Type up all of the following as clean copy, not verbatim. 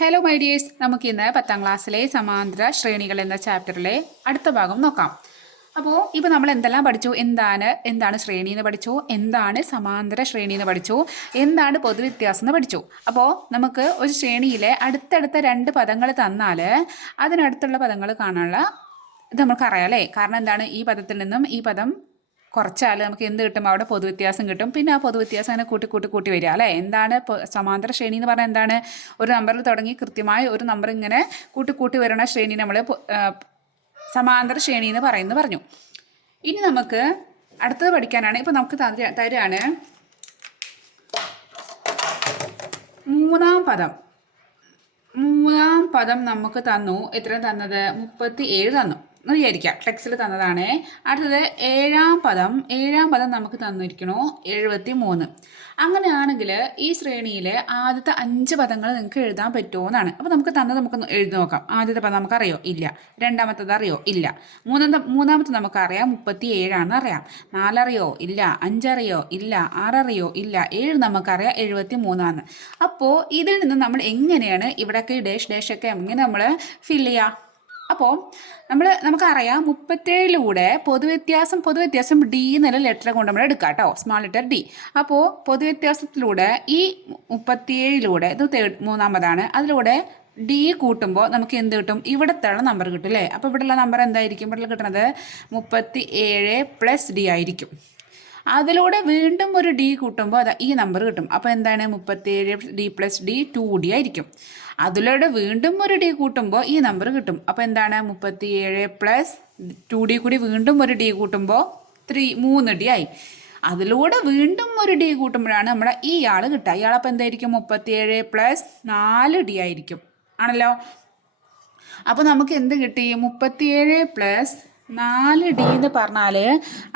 Hello my dears, നമുക്കിന്ന് 10ാം ക്ലാസ്സിലെ സമാന്തര ശ്രേണികൾ എന്ന ചാപ്റ്ററിലെ അടുത്ത ഭാഗം നോക്കാം. അപ്പോൾ ഇപ്പോൾ നമ്മൾ എന്തെല്ലാം പഠിച്ചു? എന്താണ് ശ്രേണി എന്ന് പഠിച്ചു, എന്താണ് സമാന്തര ശ്രേണി എന്ന് പഠിച്ചു, എന്താണ് പൊതുവ്യത്യാസം എന്ന് പഠിച്ചു. അപ്പോൾ നമുക്ക് ഒരു ശ്രേണിയിലെ അടുത്തടുത്ത രണ്ട് പദങ്ങൾ തന്നാൽ അതിനടുത്തുള്ള പദങ്ങൾ കാണാനുള്ള ഇത് നമുക്കറിയാം അല്ലേ? കാരണം എന്താണ്, ഈ പദത്തിൽ നിന്നും ഈ പദം കുറച്ചാൽ നമുക്ക് എന്ത് കിട്ടും? അവിടെ പൊതുവ്യത്യാസം കിട്ടും. പിന്നെ ആ പൊതുവ്യത്യാസം അങ്ങനെ കൂട്ടി വരിക അല്ലേ? എന്താണ് സമാന്തര ശ്രേണി എന്ന് പറഞ്ഞാൽ എന്താണ്? ഒരു നമ്പറിൽ തുടങ്ങി കൃത്യമായി ഒരു നമ്പർ ഇങ്ങനെ കൂട്ടി വരുന്ന ശ്രേണി നമ്മൾ സമാന്തര ശ്രേണി എന്ന് പറഞ്ഞു. ഇനി നമുക്ക് അടുത്തത് പഠിക്കാനാണ്. ഇപ്പം നമുക്ക് തരാണ് മൂന്നാം പദം നമുക്ക് തന്നു. എത്ര തന്നത്? 37 തന്നു എന്ന് വിചാരിക്കാം. ടെക്സ്റ്റിൽ തന്നതാണ്. അടുത്തത് ഏഴാം പദം നമുക്ക് തന്നിരിക്കണു 73. അങ്ങനെയാണെങ്കിൽ ഈ ശ്രേണിയിലെ ആദ്യത്തെ 5 പദങ്ങൾ നിങ്ങൾക്ക് എഴുതാൻ പറ്റുമോ എന്നാണ്. അപ്പോൾ നമുക്ക് നമുക്കൊന്ന് എഴുതി നോക്കാം. ആദ്യത്തെ പദം നമുക്കറിയോ? ഇല്ല. രണ്ടാമത്തത് അറിയോ? ഇല്ല. മൂന്നാമത്തെ നമുക്കറിയാം 37 ആണെന്ന് അറിയാം. 4 അറിയോ? ഇല്ല. 5 അറിയോ? ഇല്ല. 6 അറിയോ? ഇല്ല. 7 നമുക്കറിയാം 73 ആണ്. അപ്പോൾ ഇതിൽ നിന്ന് നമ്മൾ എങ്ങനെയാണ് ഇവിടെയൊക്കെ ഡാഷ് ഒക്കെ എങ്ങനെ നമ്മൾ ഫില്ല് ചെയ്യുക? അപ്പോൾ നമുക്കറിയാം 37ലൂടെ പൊതുവ്യത്യാസം ഡി എന്നുള്ള ലെറ്റർ കൊണ്ട് നമ്മൾ എടുക്കാം കേട്ടോ, സ്മാൾ ലെറ്റർ ഡി. അപ്പോൾ പൊതുവ്യത്യാസത്തിലൂടെ ഈ 37ലൂടെ ഇത് മൂന്നാമതാണ്, അതിലൂടെ ഡി കൂട്ടുമ്പോൾ നമുക്ക് എന്ത് കിട്ടും? ഇവിടത്തുള്ള നമ്പർ കിട്ടും അല്ലേ? അപ്പോൾ ഇവിടെയുള്ള നമ്പർ എന്തായിരിക്കും? ഇവിടെ കിട്ടുന്നത് 37 പ്ലസ് ഡി ആയിരിക്കും. അതിലൂടെ വീണ്ടും ഒരു ഡി കൂട്ടുമ്പോൾ ഈ നമ്പർ കിട്ടും. അപ്പോൾ എന്താണ്? 37 ഡി പ്ലസ് ഡി 2D ആയിരിക്കും. അതിലൂടെ വീണ്ടും ഒരു ഡി കൂട്ടുമ്പോൾ ഈ നമ്പർ കിട്ടും. അപ്പോൾ എന്താണ്? 37 പ്ലസ് 2D കൂടി വീണ്ടും ഒരു ഡി കൂട്ടുമ്പോൾ 3D ആയി. അതിലൂടെ വീണ്ടും ഒരു ഡി കൂട്ടുമ്പോഴാണ് നമ്മുടെ ഈ ആൾ കിട്ടുക. ഇയാളപ്പോൾ എന്തായിരിക്കും? 37 പ്ലസ് 4D ആയിരിക്കും ആണല്ലോ. അപ്പോൾ നമുക്ക് എന്ത് കിട്ടി? 37 പ്ലസ് 4D എന്ന് പറഞ്ഞാൽ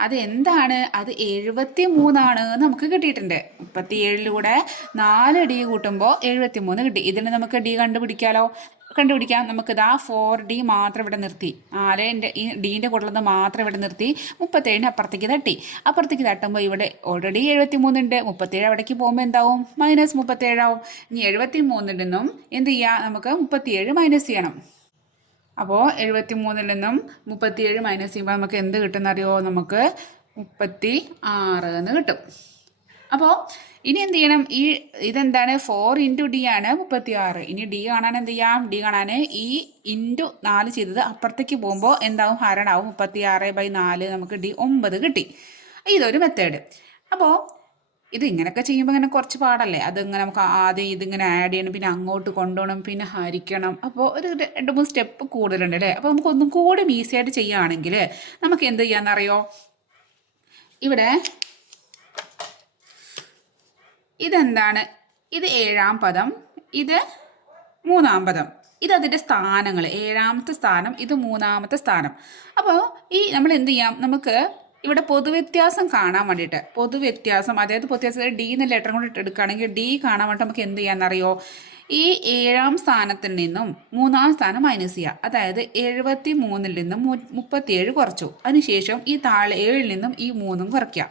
അത് എന്താണ്? അത് 73 നമുക്ക് കിട്ടിയിട്ടുണ്ട്. 37ലൂടെ 4D കൂട്ടുമ്പോൾ 73 കിട്ടി. ഇതിന് നമുക്ക് ഡി കണ്ടുപിടിക്കാം. നമുക്കിതാ 4D മാത്രം ഇവിടെ നിർത്തി, 4ൻ്റെ ഈ ഡീൻ്റെ കൂട്ടുള്ളത് മാത്രം ഇവിടെ നിർത്തി 37 അപ്പുറത്തേക്ക് തട്ടുമ്പോൾ ഇവിടെ ഓൾറെഡി 73 ഉണ്ട്. 37 അവിടേക്ക് പോകുമ്പോൾ എന്താവും? -37 ആവും. ഇനി 73 നിന്നും എന്ത് ചെയ്യുക? നമുക്ക് 37 മൈനസ് ചെയ്യണം. അപ്പോൾ 73 നിന്നും 37 മൈനസ് ചെയ്യുമ്പോൾ നമുക്ക് എന്ത് കിട്ടുമെന്നറിയോ? നമുക്ക് 36 എന്ന് കിട്ടും. അപ്പോൾ ഇനി എന്ത് ചെയ്യണം? ഇതെന്താണ്? 4 ഇൻറ്റു ഡി ആണ് 36. ഇനി ഡി കാണാൻ എന്ത് ചെയ്യാം? ഡി കാണാൻ ഈ ഇൻറ്റു 4 ചെയ്തത് അപ്പുറത്തേക്ക് പോകുമ്പോൾ എന്താവും? ഹരണാവും. 36/4 നമുക്ക് ഡി 9 കിട്ടി. ഇതൊരു മെത്തേഡ്. അപ്പോൾ ഇങ്ങനെയൊക്കെ ചെയ്യുമ്പോൾ ഇങ്ങനെ കുറച്ച് പാടല്ലേ? അതിങ്ങനെ നമുക്ക് ആദ്യം ഇതിങ്ങനെ ആഡ് ചെയ്യണം, പിന്നെ അങ്ങോട്ട് കൊണ്ടുപോകണം, പിന്നെ ഹരിക്കണം. അപ്പോൾ ഒരു 2-3 സ്റ്റെപ്പ് കൂടുതലുണ്ട് അല്ലേ? അപ്പോൾ നമുക്കൊന്നും കൂടി ഈസി ആയിട്ട് ചെയ്യുകയാണെങ്കിൽ നമുക്ക് എന്ത് ചെയ്യാമെന്നറിയോ? ഇവിടെ ഇതെന്താണ്? ഇത് ഏഴാം പദം, ഇത് മൂന്നാം പദം. അതിൻ്റെ സ്ഥാനങ്ങൾ. ഏഴാമത്തെ സ്ഥാനം, ഇത് മൂന്നാമത്തെ സ്ഥാനം. അപ്പോൾ നമ്മൾ എന്ത് ചെയ്യാം? നമുക്ക് ഇവിടെ പൊതുവ്യത്യാസം കാണാൻ വേണ്ടിയിട്ട് അതായത് പൊതുവ്യത്യാസം ഡി എന്ന ലെറ്റർ കൊണ്ട് എടുക്കുകയാണെങ്കിൽ ഡി കാണാൻ വേണ്ടി നമുക്ക് എന്ത് ചെയ്യാമെന്നറിയോ? ഈ ഏഴാം സ്ഥാനത്തിൽ നിന്നും മൂന്നാം സ്ഥാനം മൈനസ് ചെയ്യുക. അതായത് 73 നിന്നും 37 കുറച്ചു. അതിനുശേഷം ഈ താഴെ 7 നിന്നും ഈ 3 കുറയ്ക്കുക.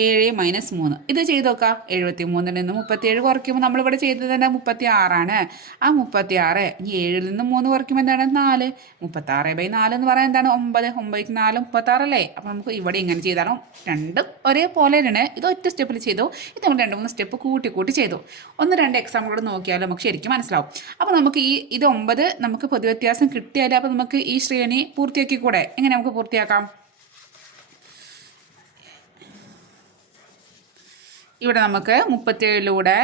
7 - 3 ഇത് ചെയ്ത് നോക്കാം. 73 നിന്നും 37 കുറയ്ക്കുമ്പോൾ നമ്മളിവിടെ ചെയ്തത് തന്നെ 36ആണ്. ആ 36 ഇനി 7 നിന്നും 3 കുറയ്ക്കുമ്പോൾ എന്താണ്? 4. 36/4 എന്ന് പറയാൻ എന്താണ്? 9. 9 4 36 അല്ലേ? അപ്പോൾ നമുക്ക് ഇവിടെ ഇങ്ങനെ ചെയ്താലും രണ്ടും ഒരേപോലെ തന്നെ. ഇത് ഒറ്റ സ്റ്റെപ്പിൽ ചെയ്തു. ഇത് നമ്മൾ 2-3 സ്റ്റെപ്പ് കൂട്ടി ചെയ്തു. 1-2 എക്സാമ്പിളോട് നോക്കിയാലും നമുക്ക് ശരിക്കും മനസ്സിലാവും. അപ്പോൾ നമുക്ക് ഇത് 9 നമുക്ക് പൊതുവ്യത്യാസം കിട്ടിയാൽ അപ്പോൾ നമുക്ക് ഈ ശ്രേണി പൂർത്തിയാക്കിക്കൂടെ? എങ്ങനെ നമുക്ക് പൂർത്തിയാക്കാം? ഇവിടെ നമുക്ക് 37ലൂടെ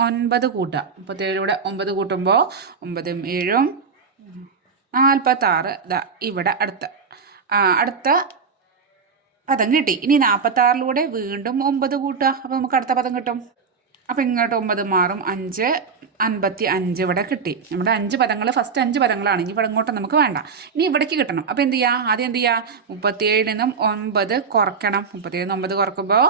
9 കൂട്ടാം. 37ലൂടെ 9 കൂട്ടുമ്പോൾ 9 7 46. ഇവിടെ അടുത്ത പദം കിട്ടി. ഇനി 46ലൂടെ വീണ്ടും 9 കൂട്ടുക. അപ്പോൾ നമുക്ക് അടുത്ത പദം കിട്ടും. അപ്പോൾ ഇങ്ങോട്ട് 9 മാറും. 5 55 ഇവിടെ കിട്ടി. നമ്മുടെ 5 പദങ്ങൾ, ഫസ്റ്റ് 5 പദങ്ങളാണ്. ഇനി ഇവിടെ ഇങ്ങോട്ട് നമുക്ക് വേണ്ട. ഇനി ഇവിടേക്ക് കിട്ടണം. അപ്പോൾ എന്ത് ചെയ്യുക? ആദ്യം എന്ത് ചെയ്യുക? 37 നിന്നും 9 കുറയ്ക്കണം. 37 9 കുറക്കുമ്പോൾ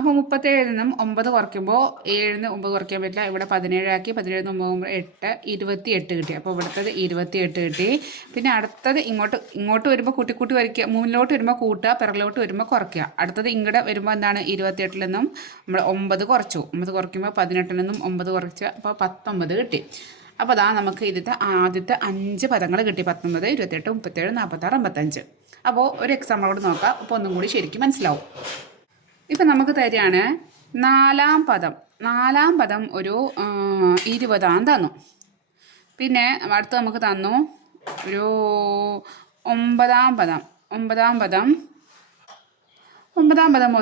അപ്പോൾ 37 നിന്നും 9 കുറയ്ക്കുമ്പോൾ 7 നിന്ന് 9 കുറയ്ക്കാൻ പറ്റില്ല. ഇവിടെ 17 ആക്കി. 17 നിന്ന് 9 8 28 കിട്ടി. അപ്പോൾ ഇവിടുത്തത് 28 കിട്ടി. പിന്നെ അടുത്തത് ഇങ്ങോട്ട് വരുമ്പോൾ കൂട്ടി വരയ്ക്കുക. മുന്നിലോട്ട് വരുമ്പോൾ കൂട്ടുക, പിറകിലോട്ട് വരുമ്പോൾ കുറയ്ക്കുക. അടുത്തത് ഇങ്ങോട്ട് വരുമ്പോൾ എന്താണ് 28 നിന്നും നമ്മൾ 9 കുറച്ചു. 9 കുറയ്ക്കുമ്പോൾ 18 നിന്നും 9 കുറച്ച് അപ്പോൾ 19 കിട്ടി. അപ്പോൾ അതാ നമുക്ക് ഇതിൻ്റെ ആദ്യത്തെ 5 പദങ്ങൾ കിട്ടി. 19, 28, 37, 46, 55. അപ്പോൾ ഒരു എക്സാമ്പിളോട് നോക്കാം. അപ്പോൾ ഒന്നും കൂടി ശരിക്കും മനസ്സിലാവും. ഇപ്പം നമുക്ക് തരികയാണ് നാലാം പദം ഒരു 20 തന്നു. പിന്നെ അടുത്ത് നമുക്ക് തന്നു ഒരു 9 പദം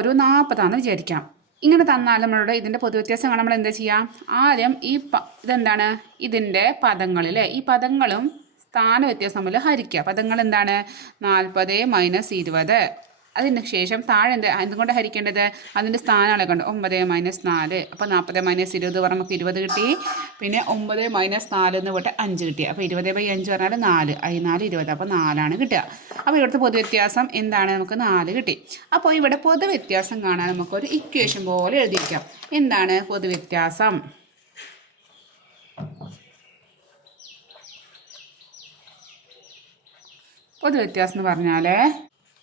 ഒരു 40 വിചാരിക്കാം. ഇങ്ങനെ തന്നാൽ നമ്മളോട് ഇതിൻ്റെ പൊതുവ്യത്യാസം നമ്മൾ എന്താ ചെയ്യാം? ആദ്യം ഇതെന്താണ് ഇതിൻ്റെ പദങ്ങളിൽ ഈ പദങ്ങളും സ്ഥാന വ്യത്യാസം തമ്മിൽ ഹരിക്കുക. പദങ്ങൾ എന്താണ്? 40 - 20. അതിന് ശേഷം താഴെ എന്തുകൊണ്ട് ഹരിക്കേണ്ടത്? അതിൻ്റെ സ്ഥാനങ്ങളെ കൊണ്ട് 9 - 4. അപ്പോൾ 40 - 20 പറഞ്ഞാൽ നമുക്ക് 20 കിട്ടി. പിന്നെ 9 - 4 എന്ന് പോയിട്ട് 5 കിട്ടി. അപ്പോൾ 20/5 പറഞ്ഞാൽ 4. 4 20. അപ്പോൾ 4 കിട്ടുക. അപ്പോൾ ഇവിടുത്തെ പൊതുവ്യത്യാസം എന്താണ്? നമുക്ക് 4 കിട്ടി. അപ്പോൾ ഇവിടെ പൊതുവ്യത്യാസം കാണാൻ നമുക്കൊരു ഇക്വേഷൻ പോലെ എഴുതിയിരിക്കാം. എന്താണ് പൊതുവ്യത്യാസം? പൊതുവ്യത്യാസം എന്ന് പറഞ്ഞാൽ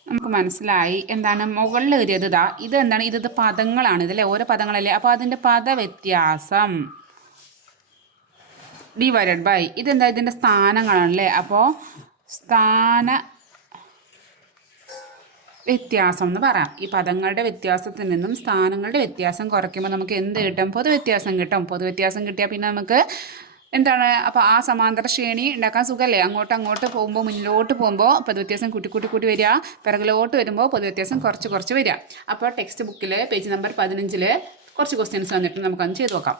നമുക്ക് മനസ്സിലായി എന്താണ് മുകളിൽ എഴുതിയത്. ഇതെന്താണ്? ഇത് പദങ്ങളാണ്. ഇതല്ലേ ഓരോ പദങ്ങളല്ലേ. അപ്പോൾ അതിൻ്റെ പദവ്യത്യാസം ഡിവൈഡഡ് ബൈ ഇതെന്താ? ഇതിൻ്റെ സ്ഥാനങ്ങളാണല്ലേ. അപ്പോൾ സ്ഥാന വ്യത്യാസം എന്ന് പറയാം. ഈ പദങ്ങളുടെ വ്യത്യാസത്തിൽ നിന്നും സ്ഥാനങ്ങളുടെ വ്യത്യാസം കുറയ്ക്കുമ്പോൾ നമുക്ക് എന്ത് കിട്ടും? പൊതുവ്യത്യാസം കിട്ടും. പൊതുവ്യത്യാസം കിട്ടിയാൽ പിന്നെ നമുക്ക് എന്താണ്? അപ്പോൾ ആ സമാന്തര ശ്രേണി ഉണ്ടാക്കാൻ സുഖമല്ലേ? അങ്ങോട്ട് പോകുമ്പോൾ മുന്നിലോട്ട് പോകുമ്പോൾ പൊതുവ്യത്യാസം കൂട്ടി വരിക. പിറകിലോട്ട് വരുമ്പോൾ പൊതുവ്യത്യാസം കുറച്ച് വരിക. അപ്പോൾ ടെക്സ്റ്റ് ബുക്കിൽ പേജ് നമ്പർ 15 കുറച്ച് ക്വസ്റ്റ്യൻസ് വന്നിട്ട് നമുക്കത് ചെയ്ത് നോക്കാം.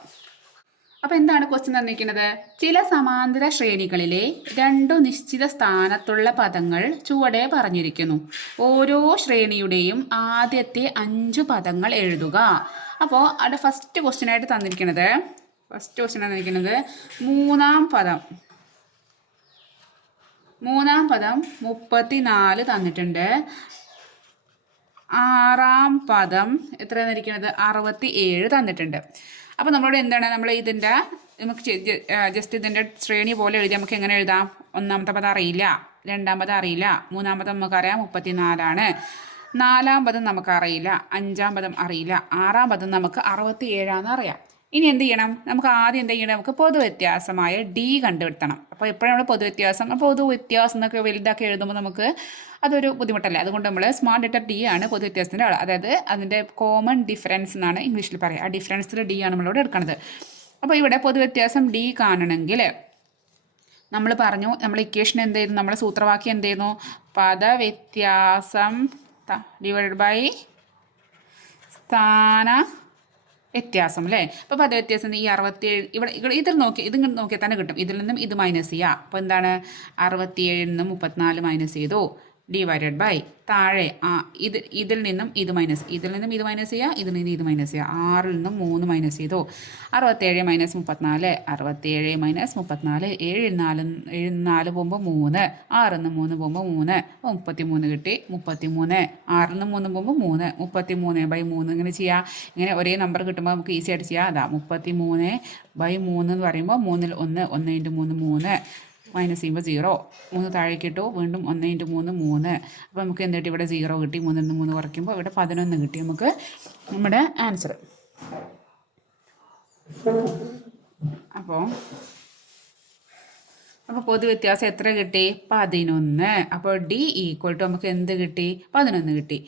അപ്പോൾ എന്താണ് ക്വസ്റ്റ്യൻ തന്നിരിക്കുന്നത്? ചില സമാന്തര ശ്രേണികളിലെ 2 നിശ്ചിത സ്ഥാനത്തുള്ള പദങ്ങൾ ചുവടെ പറഞ്ഞിരിക്കുന്നു. ഓരോ ശ്രേണിയുടെയും ആദ്യത്തെ 5 പദങ്ങൾ എഴുതുക. അപ്പോൾ അവിടെ ഫസ്റ്റ് ക്വസ്റ്റ്യനായിട്ട് തന്നിരിക്കുന്നത് മൂന്നാം പദം 34 തന്നിട്ടുണ്ട്. ആറാം പദം എത്ര തന്നിരിക്കുന്നത്? 67 തന്നിട്ടുണ്ട്. അപ്പോൾ നമ്മളോട് എന്താണ്? നമുക്ക് ജസ്റ്റ് ഇതിൻ്റെ ശ്രേണി പോലെ എഴുതി നമുക്ക് എങ്ങനെ എഴുതാം? ഒന്നാമത്തെ പദം അറിയില്ല, രണ്ടാം പദം അറിയില്ല, മൂന്നാം പദം നമുക്കറിയാം 34, നാലാം പദം നമുക്കറിയില്ല, അഞ്ചാം പദം അറിയില്ല, ആറാം പദം നമുക്ക് 67 അറിയാം. ഇനി എന്ത് ചെയ്യണം? നമുക്ക് ആദ്യം എന്ത് ചെയ്യണം? നമുക്ക് പൊതുവ്യത്യാസമായ ഡി കണ്ടുപിടുത്തണം. അപ്പോൾ എപ്പോഴും നമ്മൾ പൊതുവ്യത്യാസം എന്നൊക്കെ വലുതാക്കി എഴുതുമ്പോൾ നമുക്ക് അതൊരു ബുദ്ധിമുട്ടല്ലേ. അതുകൊണ്ട് നമ്മൾ സ്മാൾ ലെറ്റർ ഡി ആണ് പൊതുവ്യത്യാസത്തിൻ്റെ ആൾ. അതായത് അതിൻ്റെ കോമൺ ഡിഫറൻസ് എന്നാണ് ഇംഗ്ലീഷിൽ പറയുക. ആ ഡിഫറൻസിൽ ഡി ആണ് നമ്മളിവിടെ എടുക്കുന്നത്. അപ്പോൾ ഇവിടെ പൊതുവ്യത്യാസം ഡി കാണണമെങ്കിൽ നമ്മൾ പറഞ്ഞു, നമ്മൾ ഇക്വേഷൻ എന്ത് ചെയ്യുന്നു? നമ്മുടെ സൂത്രവാക്യം എന്ത് ചെയ്യുന്നു? പദവ്യത്യാസം ഡിവൈഡഡ് ബൈ സ്ഥാന വ്യത്യാസം അല്ലേ. അപ്പോൾ പദവ്യത്യാസം ഈ 67 ഇത് നോക്കിയാൽ തന്നെ കിട്ടും. ഇതിൽ നിന്നും ഇത് മൈനസ് ചെയ്യുക. അപ്പോൾ എന്താണ്? 67 നിന്നും 34 മൈനസ് ചെയ്തു ഡിവൈഡഡ് ബൈ താഴെ ഇതിൽ നിന്നും ഇത് മൈനസ് ചെയ്യുക, ഇതിൽ നിന്ന് ഇത് മൈനസ് ചെയ്യുക, 6 നിന്നും 3 മൈനസ് ചെയ്തു. 67 - 34, 67 - 34, 7 പോകുമ്പോൾ 3, 6 നിന്ന് 3 പോകുമ്പോൾ 3, 33 കിട്ടി. 33, 6 നിന്ന് 3 പോകുമ്പോൾ 3, 33/3 ഇങ്ങനെ ചെയ്യുക. ഇങ്ങനെ ഒരേ നമ്പർ കിട്ടുമ്പോൾ നമുക്ക് ഈസി ആയിട്ട് ചെയ്യാം. 33/3 എന്ന് പറയുമ്പോൾ 3 ൽ 1, 1 × 3 3, മൈനസ് ചെയ്യുമ്പോൾ 0, 3 താഴേക്ക് ഇട്ടു, വീണ്ടും 1 × 3 3. അപ്പോൾ നമുക്ക് എന്ത് കിട്ടി? ഇവിടെ 0 കിട്ടി. 3 നിന്ന് 3 കുറയ്ക്കുമ്പോൾ ഇവിടെ 11 കിട്ടി നമുക്ക് നമ്മുടെ ആൻസർ. അപ്പോൾ പൊതുവ്യത്യാസം എത്ര കിട്ടി? 11. അപ്പോൾ ഡി = നമുക്ക് എന്ത് കിട്ടി? 11 കിട്ടി.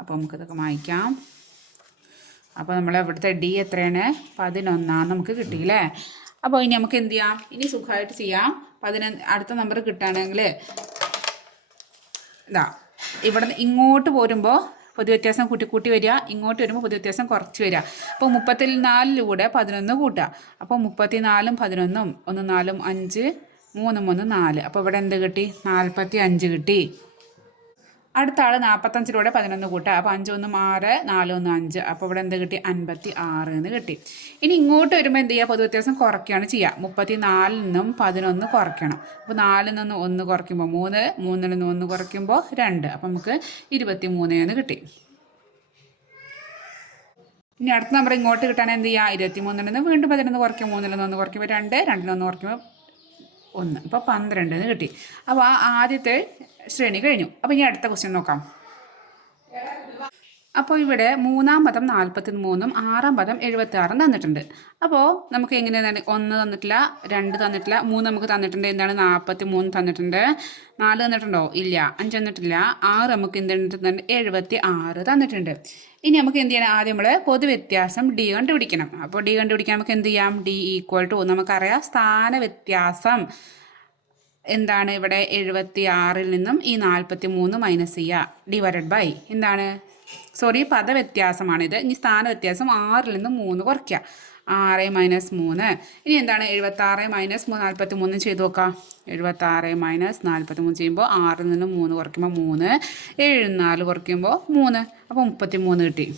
അപ്പോൾ നമുക്കിതൊക്കെ മായ്ക്കാം. അപ്പോൾ നമ്മൾ ഇവിടുത്തെ ഡി എത്രയാണ്? 11 നമുക്ക് കിട്ടിയില്ലേ. അപ്പോൾ ഇനി നമുക്ക് എന്ത് ചെയ്യാം? ഇനി സുഖമായിട്ട് ചെയ്യാം. അടുത്ത നമ്പർ കിട്ടുകയാണെങ്കിൽ ഇവിടെ ഇങ്ങോട്ട് പോരുമ്പോൾ പൊതുവ്യത്യാസം കൂട്ടി വരിക, ഇങ്ങോട്ട് വരുമ്പോൾ പൊതുവ്യത്യാസം കുറച്ച് വരിക. അപ്പോൾ 34 11 കൂട്ടുക. അപ്പോൾ 34 11, 1 4 5, 3 1 4. അപ്പോൾ ഇവിടെ എന്ത് കിട്ടി? 45 കിട്ടി. അടുത്ത ആൾ 45 11 കൂട്ടുക. അപ്പോൾ 5 1 6, 4 1 5. അപ്പോൾ ഇവിടെ എന്ത് കിട്ടി? 56 എന്ന് കിട്ടി. ഇനി ഇങ്ങോട്ട് വരുമ്പോൾ എന്ത് ചെയ്യുക? പൊതുവ്യത്യാസം കുറയ്ക്കുകയാണ് ചെയ്യുക. 34 നിന്നും 11 കുറയ്ക്കണം. അപ്പോൾ 4 നിന്ന് 1 കുറയ്ക്കുമ്പോൾ 3, 3 നിന്ന് 1 കുറയ്ക്കുമ്പോൾ 2. അപ്പോൾ നമുക്ക് 23 എന്ന് കിട്ടി. ഇനി അടുത്ത നമ്പർ ഇങ്ങോട്ട് കിട്ടാൻ എന്ത് ചെയ്യുക? 23 വീണ്ടും 11 കുറയ്ക്കും, 3 1 കുറയ്ക്കുമ്പോൾ 2, 2 1 കുറയ്ക്കുമ്പോൾ 1, അപ്പോൾ 12 കിട്ടി. അപ്പോൾ ആദ്യത്തെ ശ്രേണി കഴിഞ്ഞു. അപ്പോൾ ഇനി അടുത്ത ക്വസ്റ്റ്യൻ നോക്കാം. അപ്പോൾ ഇവിടെ മൂന്നാം പദം 43 ആറാം പദം 76 തന്നിട്ടുണ്ട്. അപ്പോൾ നമുക്ക് എങ്ങനെയാണ്? 1 തന്നിട്ടില്ല, 2 തന്നിട്ടില്ല, 3 നമുക്ക് തന്നിട്ടുണ്ട്. എന്താണ്? 43 തന്നിട്ടുണ്ട്. 4 തന്നിട്ടുണ്ടോ? ഇല്ല. 5 തന്നിട്ടില്ല. 6 നമുക്ക് എന്ത് തന്നിട്ടുണ്ട്? 76 തന്നിട്ടുണ്ട്. ഇനി നമുക്ക് എന്ത് ചെയ്യണം? ആദ്യം നമ്മൾ പൊതുവ്യത്യാസം ഡി കണ്ടുപിടിക്കണം. അപ്പോൾ ഡി കണ്ടുപിടിക്കാൻ നമുക്ക് എന്ത് ചെയ്യാം? ഡി ഈക്വൽ ടു നമുക്കറിയാം സ്ഥാന വ്യത്യാസം എന്താണ്? ഇവിടെ 76 നിന്നും ഈ 43 മൈനസ് ചെയ്യുക, ഡിവൈഡഡ് ബൈ എന്താണ്? സോറി, പദവ്യത്യാസമാണിത്. ഇനി സ്ഥാന വ്യത്യാസം 6 നിന്നും 3 കുറയ്ക്കുക, 6 മൈനസ് 3. ഇനി എന്താണ്? 76 മൈനസ് 43 ചെയ്ത് നോക്കാം. 76 മൈനസ് 43 ചെയ്യുമ്പോൾ 6 നിന്നും 3 കുറയ്ക്കുമ്പോൾ 3, 74 കുറയ്ക്കുമ്പോൾ 3, അപ്പോൾ 33 കിട്ടി.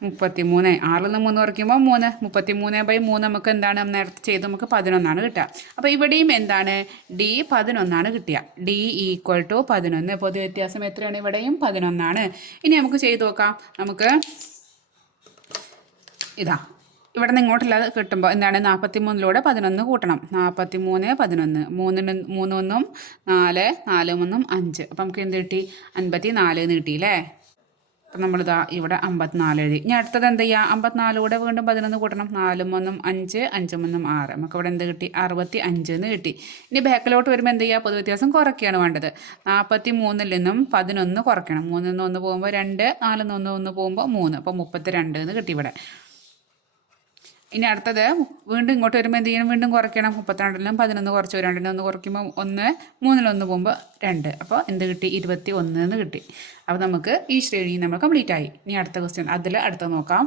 33, 6 നിന്ന് 3 കുറയ്ക്കുമ്പോൾ 3, 33/3 നമുക്ക് എന്താണ്? നേരത്തെ ചെയ്ത് നമുക്ക് 11 കിട്ടുക. അപ്പോൾ ഇവിടെയും എന്താണ്? ഡി 11 കിട്ടുക. D equal to 11. പൊതുവ്യത്യാസം എത്രയാണ്? ഇവിടെയും 11. ഇനി നമുക്ക് ചെയ്ത് നോക്കാം. നമുക്ക് ഇതാ ഇവിടെ നിന്ന് ഇങ്ങോട്ടില്ലാതെ കിട്ടുമ്പോൾ എന്താണ്? 43 11 കൂട്ടണം. 43 11, 3 1 4, 4 1 5, അപ്പം നമുക്ക് എന്ത് കിട്ടി? 54 എന്ന് കിട്ടിയില്ലേ? അപ്പം നമ്മളിതാ ഇവിടെ 54 എഴുതി. ഇനി അടുത്തത് എന്ത് ചെയ്യുക? 54 വീണ്ടും 11 കൂട്ടണം. 4 1 5, 5 1 6, നമുക്ക് ഇവിടെ എന്ത് കിട്ടി? 65 എന്ന് കിട്ടി. ഇനി ബാക്കിലോട്ട് വരുമ്പോൾ എന്ത് ചെയ്യുക? പൊതുവ്യത്യാസം കുറയ്ക്കുകയാണ് വേണ്ടത്. 43 നിന്നും 11 കുറയ്ക്കണം. 3 1 പോകുമ്പോൾ 2, 4 1 പോകുമ്പോൾ 3, അപ്പോൾ 32 എന്ന് കിട്ടി ഇവിടെ. ഇനി അടുത്തത് വീണ്ടും ഇങ്ങോട്ട് വരുമ്പോൾ എന്ത് ചെയ്യണം? വീണ്ടും കുറയ്ക്കണം. 32 11 കുറച്ച് 2 1 കുറയ്ക്കുമ്പോൾ 1, 3 1 പോകുമ്പോൾ 2, അപ്പോൾ എന്ത് കിട്ടി? 21 എന്ന് കിട്ടി. അപ്പോൾ നമുക്ക് ഈ ശ്രേണി നമ്മൾ കംപ്ലീറ്റ് ആയി. ഇനി അടുത്ത ക്വസ്റ്റ്യൻ, അതിൽ അടുത്ത നോക്കാം.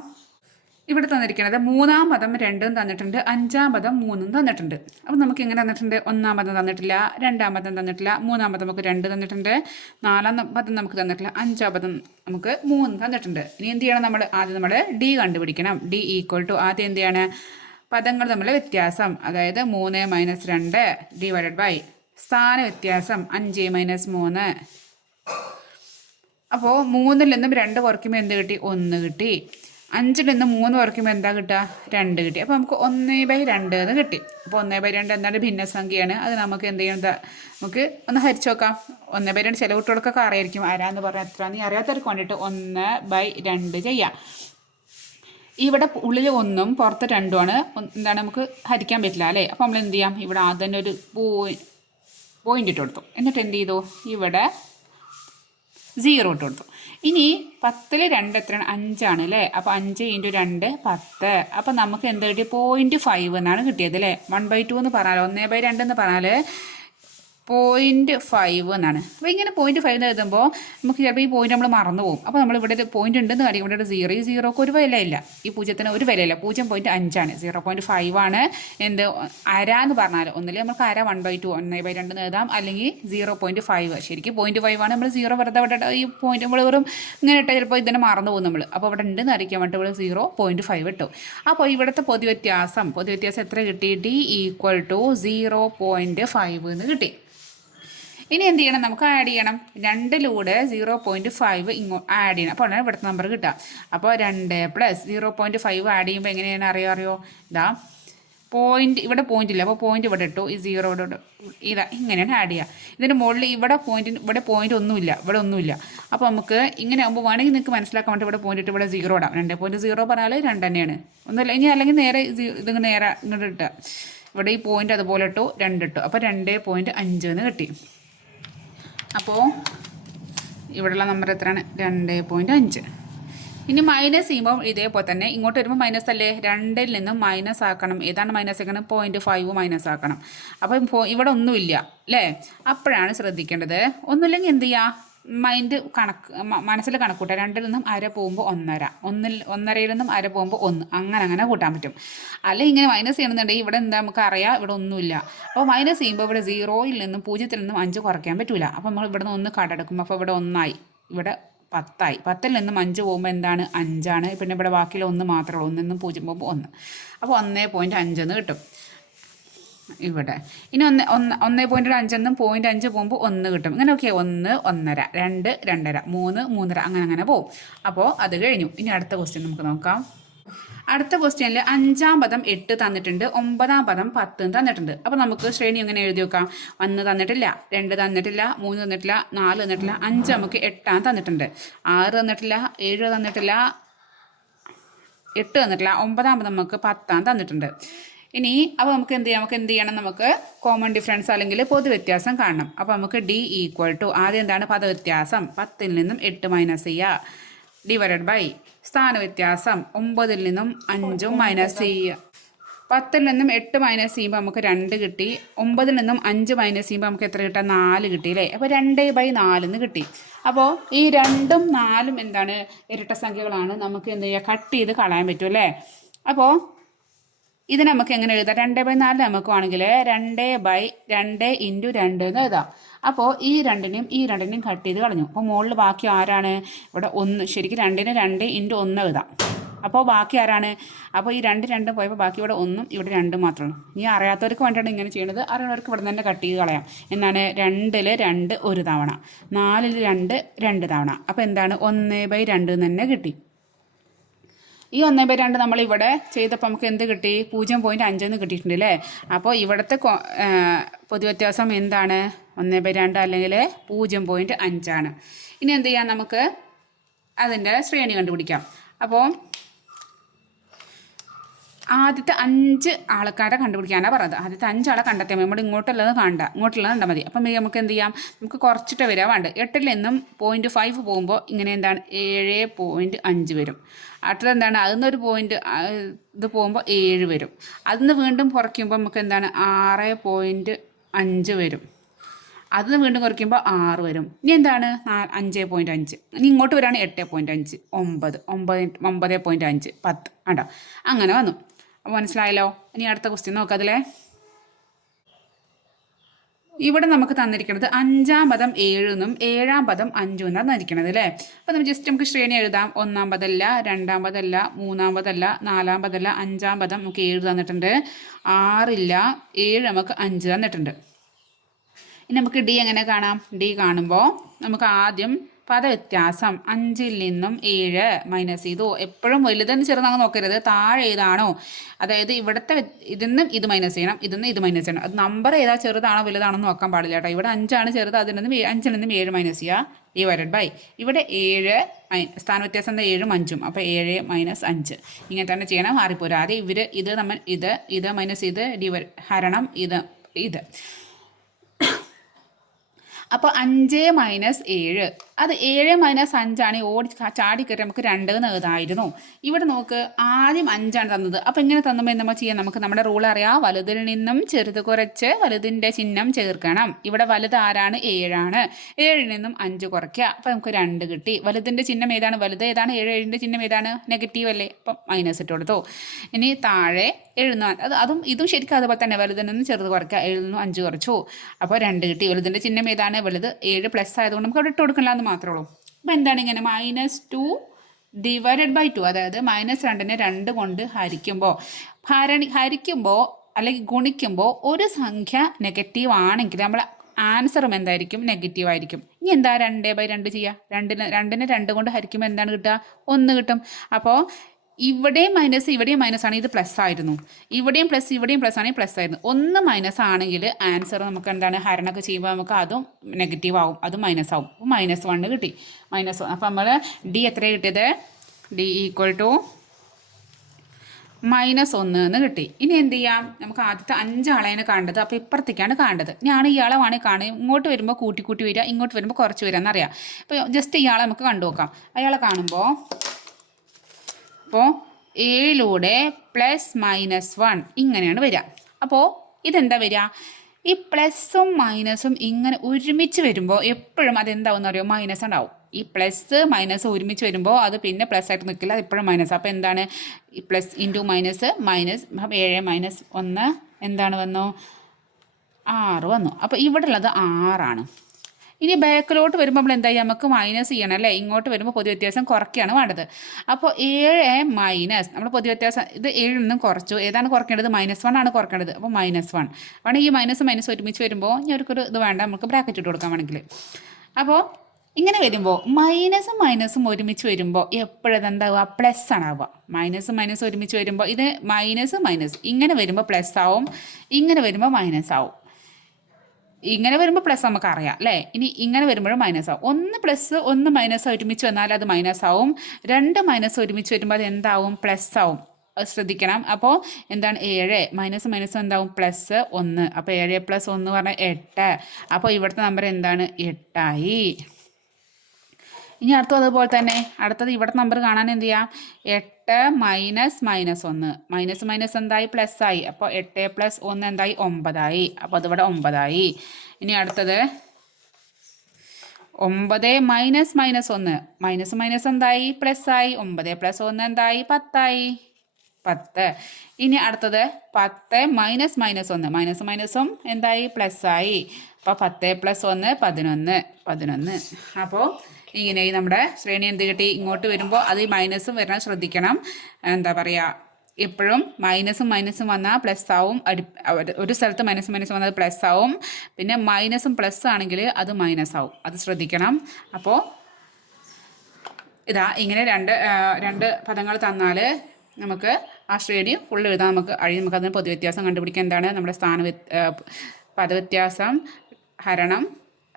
ഇവിടെ തന്നിരിക്കുന്നത് മൂന്നാം പദം 2 തന്നിട്ടുണ്ട്, അഞ്ചാം പദം 3 തന്നിട്ടുണ്ട്. അപ്പോൾ നമുക്ക് എങ്ങനെ തന്നിട്ടുണ്ട്? ഒന്നാം പദം തന്നിട്ടില്ല, രണ്ടാം പദം തന്നിട്ടില്ല, മൂന്നാം പദം നമുക്ക് 2 തന്നിട്ടുണ്ട്, നാലാം പദം നമുക്ക് തന്നിട്ടില്ല, അഞ്ചാം പദം നമുക്ക് 3 തന്നിട്ടുണ്ട്. ഇനി എന്ത് ചെയ്യണം? ആദ്യം നമ്മൾ ഡി കണ്ടുപിടിക്കണം. ഡി ഈക്വൽ ടു ആദ്യം എന്ത് ചെയ്യാണ്? പദങ്ങൾ തമ്മിലുള്ള വ്യത്യാസം, അതായത് 3 - 2 ഡിവൈഡഡ് ബൈ സ്ഥാന വ്യത്യാസം 5 - 3. അപ്പോൾ 3 നിന്നും 2 കുറയ്ക്കുമ്പോൾ എന്ത് കിട്ടി? 1 കിട്ടി. 5 നിന്ന് 3 കുറയ്ക്കുമ്പോൾ എന്താ കിട്ടുക? 2 കിട്ടി. അപ്പോൾ നമുക്ക് 1/2 എന്ന് കിട്ടി. അപ്പോൾ 1/2 എന്താണ്? ഭിന്നസംഖ്യയാണ്. അത് നമുക്ക് എന്ത് ചെയ്യണം? നമുക്ക് ഒന്ന് ഹരിച്ചു നോക്കാം. 1/2 ചില കുട്ടികൾക്കൊക്കെ അറിയായിരിക്കും. ആരാന്ന് പറഞ്ഞാൽ എത്ര നീ അറിയാത്തവർക്ക് വേണ്ടിയിട്ട് 1/2 ചെയ്യാം. ഇവിടെ ഉള്ളിൽ 1ഉം പുറത്ത് 2ഉമാണ്. എന്താണ്? നമുക്ക് ഹരിക്കാൻ പറ്റില്ല അല്ലേ? അപ്പോൾ നമ്മൾ എന്ത് ചെയ്യാം? ഇവിടെ ആദ്യം തന്നെ ഒരു പോയിന്റ് ഇട്ട് കൊടുത്തു. എന്നിട്ട് എന്ത് ചെയ്തു? ഇവിടെ 0 ഇട്ട് കൊടുത്തു. ഇനി 10ൽ 2 എത്രയാണ്? 5 ആണ് അല്ലേ? അപ്പോൾ 5 × 2 10. അപ്പോൾ നമുക്ക് എന്ത് കിട്ടി? 0.5 എന്നാണ് കിട്ടിയത് അല്ലേ? 1/2 എന്ന് പറഞ്ഞാൽ 1/2 എന്ന് പറഞ്ഞാൽ 0.5 എന്നാണ്. അപ്പോൾ ഇങ്ങനെ 0.5 എന്ന് എഴുതുമ്പോൾ നമുക്ക് ചിലപ്പോൾ ഈ പോയിന്റ് നമ്മൾ മറന്നു പോകും. അപ്പോൾ നമ്മളിവിടെ ഒരു പോയിന്റ് ഉണ്ടെന്ന് കാര്യം ഇവിടെ ഒരു 0, ഈ 0ക്ക് ഒരു വിലയില്ല, ഈ 0ത്തിന് ഒരു വിലയില്ല. 0.5 ആണ്, 0.5 ആണ്. എന്ത് അര എന്ന് പറഞ്ഞാൽ ഒന്നിൽ നമുക്ക് അര 1/2 1/2 എന്ന് എഴുതാം, അല്ലെങ്കിൽ 0.5. ശരിക്കും 0.5 ആണ്. നമ്മൾ 0 വെറുതെ ഇവിടെ ഈ പോയിന്റ് നമ്മൾ വെറും ഇങ്ങനെ ഇട്ടാൽ ചിലപ്പോൾ ഇതിനെ മറന്നു പോകും നമ്മൾ. അപ്പോൾ ഇവിടെ ഉണ്ടെന്ന് അറിയിക്കാൻ വേണ്ടി ഇവിടെ 0.5 ഇട്ടു. അപ്പോൾ ഇവിടുത്തെ പൊതുവ്യത്യാസം എത്ര കിട്ടി? ഡി ഈക്വൽ ടു 0.5 എന്ന് കിട്ടി. ഇനി എന്ത് ചെയ്യണം? നമുക്ക് ആഡ് ചെയ്യണം. 2ലൂടെ 0.5 ആഡ് ചെയ്യണം. അപ്പോൾ ഉടനെ ഇവിടുത്തെ നമ്പർ കിട്ടുക. അപ്പോൾ 2 + 0.5 ആഡ് ചെയ്യുമ്പോൾ എങ്ങനെയാണ് അറിയോ? ഇതാ പോയിന്റ്, ഇവിടെ പോയിന്റ് ഇല്ല, അപ്പോൾ പോയിന്റ് ഇവിടെ ഇട്ടു, ഈ 0 ഇതാ ഇങ്ങനെയാണ് ആഡ് ചെയ്യുക. ഇതിൻ്റെ മുകളിൽ ഇവിടെ പോയിന്റ് ഒന്നുമില്ല, ഇവിടെ ഒന്നുമില്ല. അപ്പോൾ നമുക്ക് ഇങ്ങനെ ആകുമ്പോൾ വേണമെങ്കിൽ നിങ്ങൾക്ക് മനസ്സിലാക്കാൻ വേണ്ടി ഇവിടെ പോയിന്റ് ഇട്ട് ഇവിടെ 0 ഇടാം. 2.0 പറഞ്ഞാൽ 2 തന്നെയാണ്, ഒന്നുമില്ല. ഇനി അല്ലെങ്കിൽ നേരെ ഇത് നേരെ ഇങ്ങോട്ട് ഇട്ടുക. ഇവിടെ ഈ പോയിന്റ് അതുപോലെ ഇട്ടു, 2 ഇട്ടു, അപ്പോൾ 2.5 എന്ന് കിട്ടി. അപ്പോൾ ഇവിടെയുള്ള നമ്പർ എത്രയാണ്? 2.5. ഇനി മൈനസ് ചെയ്യുമ്പോൾ ഇതേപോലെ തന്നെ ഇങ്ങോട്ട് വരുമ്പോൾ മൈനസ് അല്ലേ? 2ൽ നിന്നും മൈനസ് ആക്കണം. ഏതാണ് മൈനസ് ആക്കണം? 0.5 മൈനസ് ആക്കണം. അപ്പം ഇവിടെ ഒന്നുമില്ല അല്ലേ? അപ്പോഴാണ് ശ്രദ്ധിക്കേണ്ടത്. ഒന്നുമില്ലെങ്കിൽ എന്ത് ചെയ്യുക? മൈൻഡ് മനസ്സിൽ കണക്കൂട്ടുക. 2ൽ നിന്നും അര പോകുമ്പോൾ 1.5, 1.5ൽ നിന്നും അര പോകുമ്പോൾ 1, അങ്ങനെ കൂട്ടാൻ പറ്റും. അല്ലെങ്കിൽ ഇങ്ങനെ മൈനസ് ചെയ്യണമെന്നുണ്ടെങ്കിൽ ഇവിടെ എന്താ നമുക്ക് അറിയാം, ഇവിടെ ഒന്നുമില്ല. അപ്പോൾ മൈനസ് ചെയ്യുമ്പോൾ ഇവിടെ 0ൽ നിന്നും 0ൽ നിന്നും 5 കുറയ്ക്കാൻ പറ്റില്ല. അപ്പോൾ നമ്മൾ ഇവിടെ നിന്ന് 1 കടെടുക്കും. അപ്പോൾ ഇവിടെ 1 ആയി, ഇവിടെ 10 ആയി. 10ൽ നിന്നും 5 പോകുമ്പോൾ എന്താണ്? 5 ആണ്. പിന്നെ ഇവിടെ ബാക്കിയുള്ള 1 മാത്രമേ ഉള്ളൂ. 1 നിന്നും 0 പോകുമ്പോൾ 1, അപ്പോൾ 1.5 എന്ന് കിട്ടും. ഇവിടെ ഇനി 1.5 0.5 പോകുമ്പോൾ 1 കിട്ടും. ഇങ്ങനെ ഓക്കെ 1 1.5 2 2.5 3 3.5 അങ്ങനെ പോകും. അപ്പോൾ അത് കഴിഞ്ഞു. ഇനി അടുത്ത ക്വസ്റ്റ്യൻ നമുക്ക് നോക്കാം. അടുത്ത ക്വസ്റ്റ്യനിൽ 5-ാം പദം 8 തന്നിട്ടുണ്ട്, 9-ാം പദം 10 തന്നിട്ടുണ്ട്. അപ്പോൾ നമുക്ക് ശ്രേണി എങ്ങനെ എഴുതി വെക്കാം? 1 തന്നിട്ടില്ല, 2 തന്നിട്ടില്ല, 3 തന്നിട്ടില്ല, 4 തന്നിട്ടില്ല, 5 നമുക്ക് 8 തന്നിട്ടുണ്ട്, 6 തന്നിട്ടില്ല, 7 തന്നിട്ടില്ല, 8 തന്നിട്ടില്ല, 9-ാം പദം നമുക്ക് 10 തന്നിട്ടുണ്ട്. ഇനി അപ്പോൾ നമുക്ക് എന്ത് ചെയ്യാം? നമുക്ക് എന്ത് ചെയ്യണം? നമുക്ക് കോമൺ ഡിഫറൻസ് അല്ലെങ്കിൽ പൊതുവ്യത്യാസം കാണണം. അപ്പോൾ നമുക്ക് D = ആദ്യം എന്താണ് പദവ്യത്യാസം? 10-ൽ നിന്നും 8 മൈനസ് ചെയ്യുക, ഡിവൈഡഡ് ബൈ സ്ഥാനവ്യത്യാസം 9-ൽ നിന്നും 5 മൈനസ് ചെയ്യുക. 10-ൽ നിന്നും 8 മൈനസ് ചെയ്യുമ്പോൾ നമുക്ക് 2 കിട്ടി. 9-ൽ നിന്നും 5 മൈനസ് ചെയ്യുമ്പോൾ നമുക്ക് എത്ര കിട്ടാം? 4 കിട്ടിയില്ലേ? അപ്പോൾ 2/4 കിട്ടി. അപ്പോൾ ഈ 2ഉം 4ഉം എന്താണ്? ഇരട്ട സംഖ്യകളാണ്. നമുക്ക് എന്ത് ചെയ്യുക? കട്ട് ചെയ്ത് കളയാൻ പറ്റും അല്ലേ? അപ്പോൾ ഇത് നമുക്ക് എങ്ങനെ എഴുതാം? 2/4 നമുക്ക് വേണമെങ്കിൽ 2/2 × 2 എന്ന് എഴുതാം. അപ്പോൾ ഈ രണ്ടിനെയും കട്ട് ചെയ്ത് കളഞ്ഞു. അപ്പോൾ മുകളിൽ ബാക്കി ആരാണ്? ഇവിടെ 1. ശരിക്കും 2-ന് 2 × 1 എഴുതാം. അപ്പോൾ ബാക്കി ആരാണ്? അപ്പോൾ ഈ 2 പോയപ്പോൾ ബാക്കി ഇവിടെ 1ഉം ഇവിടെ 2 മാത്രമാണ്. ഇനി അറിയാത്തവർക്ക് വേണ്ടിയാണ് ഇങ്ങനെ ചെയ്യുന്നത്. അറിയുന്നവർക്ക് ഇവിടെ തന്നെ കട്ട് ചെയ്ത് കളയാം. എന്താണ്? 2-ൽ 2 1 തവണ, 4-ൽ 2 2 തവണ. അപ്പോൾ എന്താണ്? 1/2 തന്നെ കിട്ടി. ഈ 1/2 നമ്മളിവിടെ ചെയ്തപ്പോൾ നമുക്ക് എന്ത് കിട്ടി? 0.5 കിട്ടിയിട്ടുണ്ട് അല്ലേ? അപ്പോൾ ഇവിടുത്തെ പൊതുവ്യത്യാസം എന്താണ്? 1/2 അല്ലെങ്കിൽ 0.5. ഇനി എന്ത് ചെയ്യാം? നമുക്ക് അതിൻ്റെ ശ്രേണി കണ്ടുപിടിക്കാം. അപ്പോൾ ആദ്യത്തെ 5 ആൾക്കാരെ കണ്ടുപിടിക്കാനാണ് പറഞ്ഞത്. ആദ്യത്തെ 5 ആളെ കണ്ടെത്തിയാൽ മതി. നമ്മൾ ഇങ്ങോട്ടുള്ളത് കണ്ട, ഇങ്ങോട്ടുള്ളത് കണ്ടാൽ മതി. അപ്പം നമുക്ക് എന്ത് ചെയ്യാം? നമുക്ക് കുറച്ചിട്ട് വരിക വേണ്ട. 8-ൽ നിന്നും 0.5 പോകുമ്പോൾ ഇങ്ങനെ എന്താണ്? 7.5 വരും. അടുത്തത് എന്താണ്? അതിൽ നിന്നൊരു പോയിൻറ്റ് ഇത് പോകുമ്പോൾ 7 വരും. അതിൽ നിന്ന് വീണ്ടും കുറയ്ക്കുമ്പോൾ നമുക്ക് എന്താണ്? 6.5 വരും. അതിൽ നിന്ന് വീണ്ടും കുറയ്ക്കുമ്പോൾ 6 വരും. ഇനി എന്താണ്? 5.5. ഇനി ഇങ്ങോട്ട് വരാണ് 8.5, 9, 9.5, 10 ആണ്ടോ? അങ്ങനെ വന്നു. അപ്പോൾ മനസ്സിലായല്ലോ? ഇനി അടുത്ത ക്വസ്റ്റ്യൻ നോക്കാം. അതിലെ ഇവിടെ നമുക്ക് തന്നിരിക്കുന്നത് 5-ാം പദം 7 എന്നും 7-ാം പദം 5 എന്നാണ് തന്നിരിക്കുന്നത് അല്ലേ? അപ്പോൾ നമുക്ക് ശ്രേണി എഴുതാം. 1-ാം പദമല്ല, 2-ാം പദമല്ല, 3-ാം പദമല്ല, 4-ാം പദമല്ല, 5-ാം പദം നമുക്ക് 7 തന്നിട്ടുണ്ട്, 6 7 നമുക്ക് 5 തന്നിട്ടുണ്ട്. ഇനി നമുക്ക് D എങ്ങനെ കാണാം? D കാണുമ്പോൾ നമുക്ക് ആദ്യം പദവ്യത്യാസം 5-ൽ നിന്നും 7 മൈനസ് ചെയ്തു. എപ്പോഴും വലുതെന്ന് ചെറുതാണെന്ന് നോക്കരുത്, താഴെ ഏതാണോ, അതായത് ഇവിടുത്തെ ഇതിന്നും ഇത് മൈനസ് ചെയ്യണം, ഇതിന്ന് ഇത് മൈനസ് ചെയ്യണം. അത് നമ്പർ ഏതാ ചെറുതാണോ വലുതാണോ എന്ന് നോക്കാൻ പാടില്ല കേട്ടോ. ഇവിടെ 5 ചെറുത്, 5-ൽ നിന്നും 7 മൈനസ് ചെയ്യുക, ഡിവൈഡഡ് ബൈ ഇവിടെ 7 സ്ഥാനവ്യത്യാസം എന്താ? 7ഉം 5ഉം. അപ്പോൾ 7 - 5 ഇങ്ങനെ തന്നെ ചെയ്യണം, മാറിപ്പോരും. ആദ്യം ഇത് നമ്മൾ ഇത് മൈനസ് ചെയ്ത് ഹരണം ഇത്. അപ്പോൾ 5 - 7 അത് 7 - 5 ചാടിക്കയറി നമുക്ക് 2 എന്ന് എഴുതായിരുന്നു. ഇവിടെ നോക്ക്, ആദ്യം 5 തന്നത്. അപ്പോൾ ഇങ്ങനെ തന്നുമ്പോൾ നമ്മൾ ചെയ്യാം? നമുക്ക് നമ്മുടെ റൂൾ അറിയാം. വലുതിൽ നിന്നും ചെറുത് കുറച്ച് വലുതിൻ്റെ ചിഹ്നം ചേർക്കണം. ഇവിടെ വലുത് ആരാണ്? 7 7-ൽ നിന്നും 5 കുറയ്ക്കുക. അപ്പോൾ നമുക്ക് 2 കിട്ടി. വലുതിൻ്റെ ചിഹ്നം ഏതാണ്? വലുത് ഏതാണ്? 7-ൻ്റെ ചിഹ്നം ഏതാണ്? നെഗറ്റീവ് അല്ലേ? അപ്പം മൈനസ് ഇട്ട് കൊടുത്തു. ഇനി താഴെ ഇതും ശരിക്കും അതുപോലെ തന്നെ. വലുതിൽ നിന്നും ചെറുത് കുറയ്ക്കുക, 7-ൽ നിന്നും 5 കുറച്ചു, അപ്പോൾ 2 കിട്ടി. വലുതിൻ്റെ ചിഹ്നം ഏതാണ്? വലുത് 7 പ്ലസ് ആയതുകൊണ്ട് നമുക്ക് അവിടെ ഇട്ട് കൊടുക്കില്ല എന്ന് മാത്രമേ ഉള്ളൂ. അപ്പോൾ എന്താണ് ഇങ്ങനെ? -2 ഡിവൈഡഡ് ബൈ 2, അതായത് -2നെ 2 കൊണ്ട് ഹരിക്കുമ്പോൾ അല്ലെങ്കിൽ ഗുണിക്കുമ്പോൾ ഒരു സംഖ്യ നെഗറ്റീവ് ആണെങ്കിൽ നമ്മൾ ആൻസറും എന്തായിരിക്കും? നെഗറ്റീവ് ആയിരിക്കും. ഇനി എന്താ? 2/2 ചെയ്യുക. 2നെ 2 കൊണ്ട് ഹരിക്കുമ്പോൾ എന്താണ് കിട്ടുക? 1 കിട്ടും. അപ്പോൾ ഇവിടെയും മൈനസ് ഇവിടെയും മൈനസ് ആണ്, ഇത് പ്ലസ് ആയിരുന്നു. ഇവിടെയും പ്ലസ് ആണെങ്കിൽ പ്ലസ് ആയിരുന്നു. 1 മൈനസ് ആണെങ്കിൽ ആൻസർ നമുക്ക് എന്താണ്? ഹരണമൊക്കെ ചെയ്യുമ്പോൾ നമുക്ക് അതും നെഗറ്റീവ് ആവും, അതും മൈനസ് ആവും. അപ്പോൾ -1 കിട്ടി. -1. അപ്പോൾ നമ്മൾ D എത്ര കിട്ടിയത്? D = -1 എന്ന് കിട്ടി. ഇനി എന്ത് ചെയ്യാം? നമുക്ക് ആദ്യത്തെ 5 ആളെയാണ് കാണേണ്ടത്. അപ്പോൾ ഇപ്പുറത്തേക്കാണ് കാണേണ്ടത്. ഞാൻ ഇയാളെ വേണമെങ്കിൽ കാണും. ഇങ്ങോട്ട് വരുമ്പോൾ കൂട്ടി വരിക, ഇങ്ങോട്ട് വരുമ്പോൾ കുറച്ച് വരിക എന്നറിയാം. അപ്പോൾ ജസ്റ്റ് ഇയാളെ നമുക്ക് കണ്ടു നോക്കാം. അയാളെ കാണുമ്പോൾ അപ്പോൾ 7-ലൂടെ +-1 ഇങ്ങനെയാണ് വരിക. അപ്പോൾ ഇതെന്താ വരിക? ഈ പ്ലസും മൈനസും ഇങ്ങനെ ഒരുമിച്ച് വരുമ്പോൾ എപ്പോഴും അതെന്താവും അറിയോ? മൈനസ് ഉണ്ടാവും. ഈ പ്ലസ് മൈനസ് ഒരുമിച്ച് വരുമ്പോൾ അത് പിന്നെ പ്ലസ് ആയിട്ട് നിൽക്കില്ല, അത് എപ്പോഴും മൈനസ്. അപ്പോൾ എന്താണ്? ഈ പ്ലസ് ഇൻറ്റു മൈനസ് 7 - 1 എന്താണ് വന്നു? 6 വന്നു. അപ്പോൾ ഇവിടെ ഉള്ളത് 6 ആണ്. ഇനി ബാക്കിലോട്ട് വരുമ്പോൾ നമ്മൾ എന്താ ചെയ്യുക, നമുക്ക് മൈനസ് ചെയ്യണം അല്ലേ. ഇങ്ങോട്ട് വരുമ്പോൾ പൊതുവ്യത്യാസം കുറയ്ക്കുകയാണ് വേണ്ടത്. അപ്പോൾ 7 മൈനസ് നമ്മൾ പൊതുവ്യത്യാസം ഇത് 7 നിന്നും കുറച്ചു. ഏതാണ് കുറയ്ക്കേണ്ടത്? -1 ആണ് കുറയ്ക്കേണ്ടത്. അപ്പോൾ -1 വേണം. ഈ മൈനസ് മൈനസ് ഒരുമിച്ച് വരുമ്പോൾ ഇനി അവർക്കൊരു ഇത് വേണ്ട, നമുക്ക് ബ്രാക്കറ്റ് ഇട്ട് കൊടുക്കാൻ വേണമെങ്കിൽ. അപ്പോൾ ഇങ്ങനെ വരുമ്പോൾ മൈനസും മൈനസും ഒരുമിച്ച് വരുമ്പോൾ എപ്പോഴും എന്താവുക, പ്ലസ് ആണ് ആവുക. മൈനസും മൈനസും ഒരുമിച്ച് വരുമ്പോൾ ഇത് മൈനസ് മൈനസ് ഇങ്ങനെ വരുമ്പോൾ പ്ലസ് ആവും, ഇങ്ങനെ വരുമ്പോൾ മൈനസ് ആവും. ഇങ്ങനെ വരുമ്പോൾ പ്ലസ് നമുക്കറിയാം അല്ലേ. ഇനി ഇങ്ങനെ വരുമ്പോഴും മൈനസ് ആവും. ഒന്ന് പ്ലസ് ഒന്ന് മൈനസ് ഒരുമിച്ച് വന്നാൽ അത് മൈനസ് ആവും. 2 മൈനസ് ഒരുമിച്ച് വരുമ്പോൾ അത് എന്താവും, പ്ലസ് ആവും. ശ്രദ്ധിക്കണം. അപ്പോൾ എന്താണ് 7 മൈനസ് മൈനസ് എന്താവും, +1. അപ്പോൾ 7 + 1 പറഞ്ഞാൽ 8. അപ്പോൾ ഇവിടുത്തെ നമ്പർ എന്താണ്, 8 ആയി. ഇനി അടുത്തത് അതുപോലെ തന്നെ അടുത്തത് ഇവിടുത്തെ നമ്പർ കാണാൻ എന്ത് ചെയ്യാം, 8 മൈനസ് -1 മൈനസ് മൈനസ് എന്തായി, പ്ലസ് ആയി. അപ്പോൾ 8 + 1 എന്തായി, 9 ആയി. അപ്പോൾ അതിവിടെ 9 ആയി. ഇനി അടുത്തത് 9 മൈനസ് -1 മൈനസ് മൈനസ് എന്തായി, പ്ലസ് ആയി. 9 + 1 എന്തായി, 10 ആയി. 10. ഇനി അടുത്തത് 10 മൈനസ് -1 മൈനസ് മൈനസും എന്തായി, പ്ലസ് ആയി. അപ്പോൾ 10 + 1 11. അപ്പോൾ ഇങ്ങനെ നമ്മുടെ ശ്രേണി എന്ത് കിട്ടി, ഇങ്ങോട്ട് വരുമ്പോൾ അത് ഈ മൈനസും വരണം, ശ്രദ്ധിക്കണം. എന്താ പറയുക, എപ്പോഴും മൈനസും മൈനസും വന്നാൽ പ്ലസ് ആവും. ഒരു സ്ഥലത്ത് മൈനസ് മൈനസ് വന്നാൽ പ്ലസ് ആവും. പിന്നെ മൈനസും പ്ലസ് ആണെങ്കിൽ അത് മൈനസ് ആവും, അത് ശ്രദ്ധിക്കണം. അപ്പോൾ ഇതാ ഇങ്ങനെ രണ്ട് പദങ്ങൾ തന്നാൽ നമുക്ക് ആ ശ്രേണി ഫുൾ എഴുതാൻ നമുക്കതിന് പൊതുവ്യത്യാസം കണ്ടുപിടിക്കാൻ എന്താണ്, നമ്മുടെ പദവ്യത്യാസം ഹരണം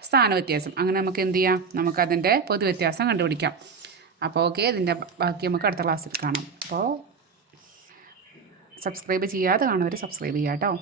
സ്ഥാനവ്യത്യാസം. അങ്ങനെ നമുക്ക് എന്ത് ചെയ്യാം, നമുക്കതിൻ്റെ പൊതുവ്യത്യാസം കണ്ടുപിടിക്കാം. അപ്പോൾ ഓക്കെ, ഇതിൻ്റെ ബാക്കി നമുക്ക് അടുത്ത ക്ലാസ്സിൽ കാണാം. അപ്പോൾ സബ്സ്ക്രൈബ് ചെയ്യാതെ കാണുന്നവർ സബ്സ്ക്രൈബ് ചെയ്യാം കേട്ടോ.